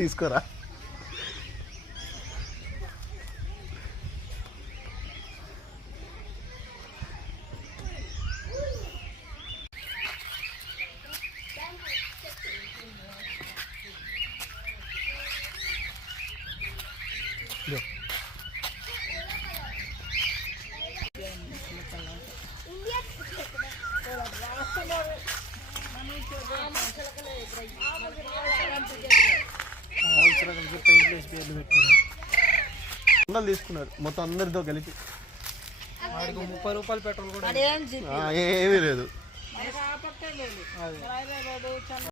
తీసుకోరా. తీసుకున్నారు మొత్తం అందరితో కలిపి. 30 రూపాయలు పెట్రోల్ కూడా ఏమీ లేదు.